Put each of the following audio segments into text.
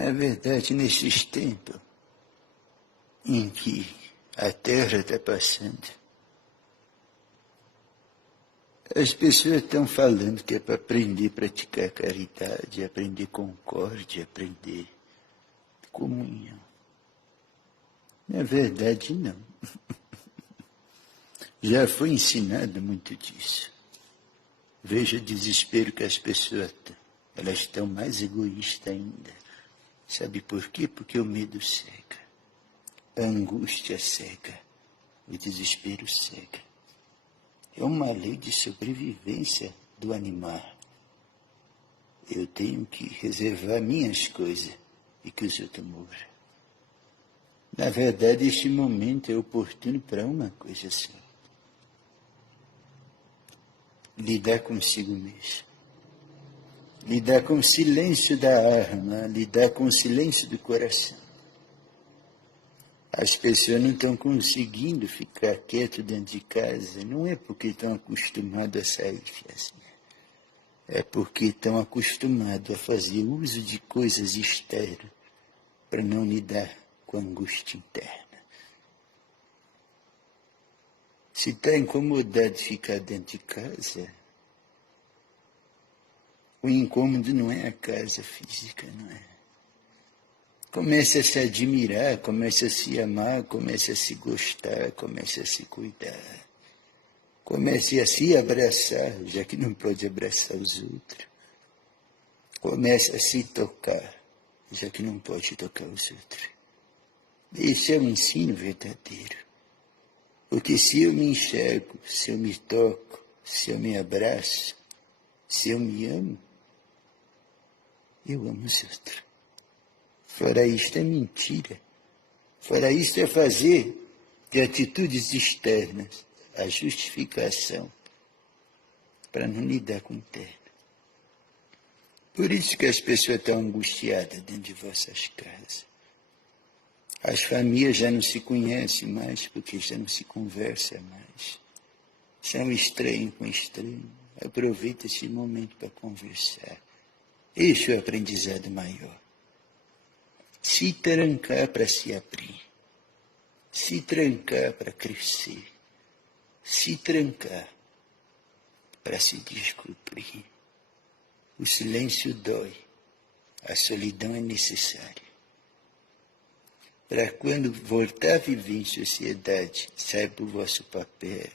Na verdade, nesses tempos em que a Terra está passando, as pessoas estão falando que é para aprender a praticar caridade, aprender concórdia, aprender comunhão. Na verdade, não. Já foi ensinado muito disso. Veja o desespero que as pessoas têm. Elas estão mais egoístas ainda. Sabe por quê? Porque o medo cega. A angústia cega. O desespero cega. É uma lei de sobrevivência do animal. Eu tenho que reservar minhas coisas e que os outros morram. Na verdade, este momento é oportuno para uma coisa só. Lidar consigo mesmo. Lidar com o silêncio da alma, lidar com o silêncio do coração. As pessoas não estão conseguindo ficar quieto dentro de casa, não é porque estão acostumados a sair, assim. É porque estão acostumados a fazer uso de coisas externas para não lidar com a angústia interna. Se está incomodado de ficar dentro de casa, o incômodo não é a casa física, não é? Comece a se admirar, comece a se amar, comece a se gostar, comece a se cuidar. Comece a se abraçar, já que não pode abraçar os outros. Comece a se tocar, já que não pode tocar os outros. Esse é o ensino verdadeiro. Porque se eu me enxergo, se eu me toco, se eu me abraço, se eu me amo, eu amo os outros. Fora isto é mentira. Fora isto é fazer de atitudes externas a justificação para não lidar com o interno. Por isso que as pessoas estão angustiadas dentro de vossas casas. As famílias já não se conhecem mais, porque já não se conversa mais. São estranho com estranho. Aproveita esse momento para conversar. Este é o aprendizado maior. Se trancar para se abrir. Se trancar para crescer. Se trancar para se descobrir. O silêncio dói. A solidão é necessária. Para quando voltar a viver em sociedade, saiba o vosso papel,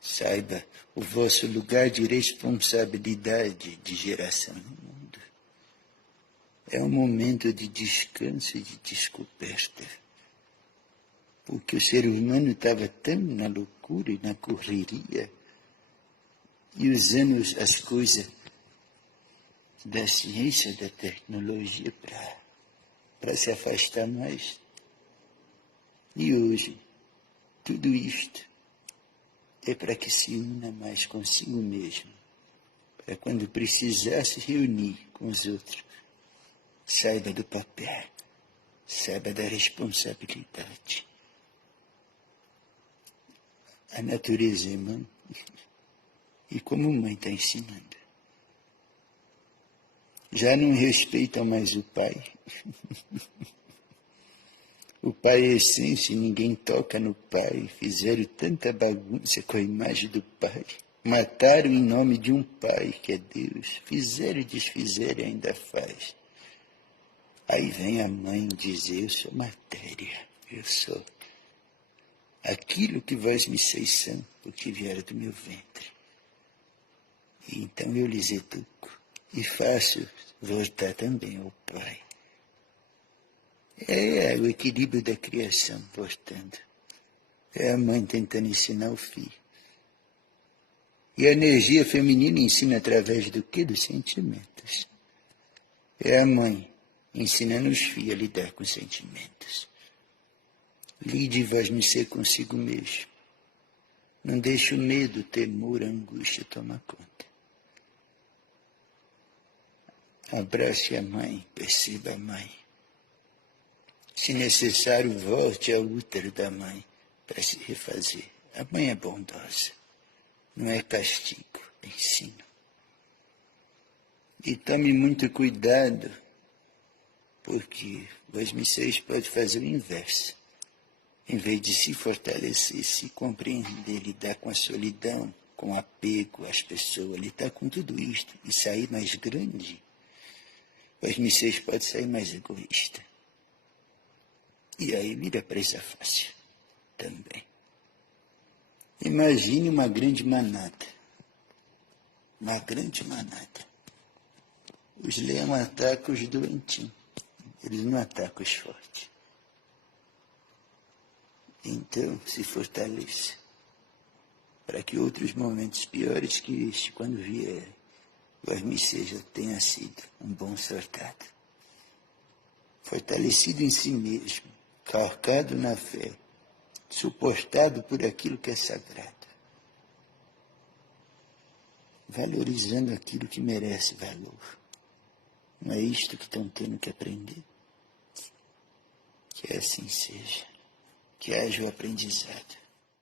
saiba o vosso lugar de responsabilidade de geração no mundo. É um momento de descanso e de descoberta. Porque o ser humano estava tão na loucura e na correria, e usando as coisas da ciência, da tecnologia para se afastar mais. E hoje, tudo isto é para que se una mais consigo mesmo, para quando precisar se reunir com os outros, saiba do papel, saiba da responsabilidade. A natureza é mãe, e como mãe está ensinando. Já não respeitam mais o pai. O pai é essência e ninguém toca no pai. Fizeram tanta bagunça com a imagem do pai. Mataram em nome de um pai que é Deus. Fizeram e desfizeram e ainda faz. Aí vem a mãe dizer, eu sou matéria, eu sou aquilo que vós me seis são, porque vieram do meu ventre. E então eu lhes educo e faço voltar também ao pai. É o equilíbrio da criação, portanto. É a mãe tentando ensinar o filho. E a energia feminina ensina através do quê? Dos sentimentos. É a mãe ensinando os filhos a lidar com os sentimentos. Lide vós no ser consigo mesmo. Não deixe o medo, o temor, a angústia tomar conta. Abrace a mãe, perceba a mãe. Se necessário, volte ao útero da mãe para se refazer. A mãe é bondosa. Não é castigo, é ensino. E tome muito cuidado Porque vocês pode fazer o inverso. Em vez de se fortalecer, se compreender, lidar com a solidão, com o apego às pessoas, lidar com tudo isto e sair mais grande, vocês podem sair mais egoísta. E aí vira presa fácil também. Imagine uma grande manada. Uma grande manada. Os leões atacam os doentinhos. Eles não atacam os fortes. Então, se fortaleça. Para que outros momentos piores que este, quando vier, vocês já tenha sido um bom soldado. Fortalecido em si mesmo, calcado na fé, suportado por aquilo que é sagrado. Valorizando aquilo que merece valor. Não é isto que estão tendo que aprender? Que assim seja. Que haja o aprendizado.